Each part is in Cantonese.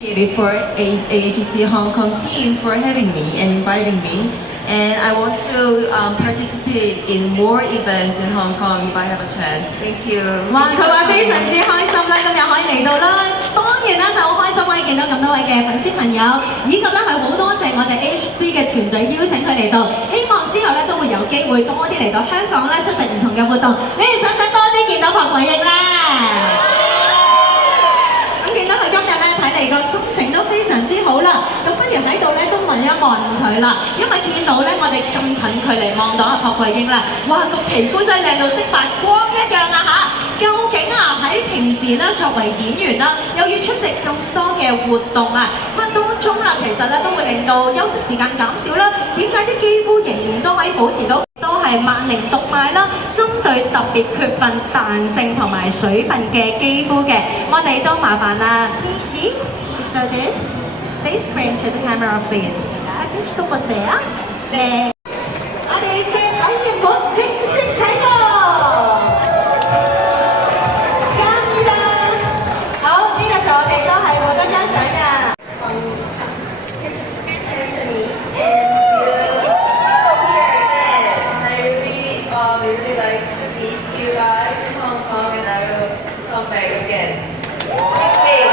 For AHC Hong Kong team for having me and inviting me. And I want to participate in more events in Hong Kong if I have a chance. Thank you. 哇！佢話非常之開心啦，今日可以嚟到啦。當然啦，就好開心可以見到咁多位嘅粉絲朋友，以及咧係好多謝我哋 HC 嘅團隊邀請佢嚟到，希望之後咧都會有機會多啲嚟到香港咧出席唔同嘅活動。你哋想唔想多啲見到朴慧英咧？見到佢今日咧睇嚟個心情都非常之好啦，咁不如喺度咧都問一問佢啦，因為見到咧我哋咁近距離望到阿朴慧英啦，哇個皮膚真係靚到識發光一樣啊嚇！究竟啊喺平時咧作為演員啦，又要出席咁多嘅活動啊，咁當中啦其實咧都會令到休息時間減少啦，點解啲肌膚仍然都可以保持到？都係萬寧獨賣啦，針對特別缺乏彈性同埋水分嘅肌膚嘅，我哋都麻煩啦 ，P.C. So this frame to the camera please。首先찍어보세요。네，我哋嘅體驗館正式啟動。감사합니다。好，呢個時候我哋都係獲得張相㗎。We really like to meet you guys in Hong Kong and I will come back again next week.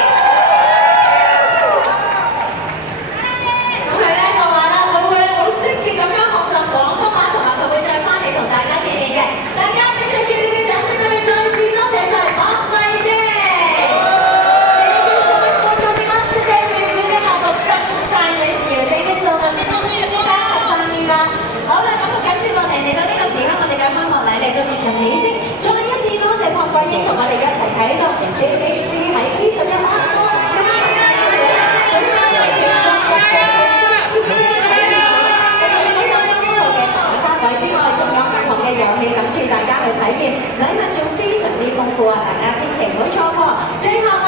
咁佢咧就話啦，佢會好積極咁樣學習廣東話，同埋佢會再翻嚟同大家見面嘅。大家俾佢熱烈嘅掌聲，我哋再次多謝晒朴慧英。Thank you so much for joining us today. We really have a precious time with you. Thank you so much. 감사합니다。好啦，咁啊緊接落嚟嚟到呢個時刻，我哋嘅開幕禮嚟到接近尾聲，再一次多謝朴慧英同我哋一齊睇到 AHC 喺 K11 Arts Mall 咁樣嘅介紹咧，咁樣為其國嘅創新一齊嚟到啦。除咗有呢度嘅大攤位之外，仲有唔同嘅遊戲等住大家去體驗，禮物仲非常之豐富啊！大家千祈唔好錯過。最後。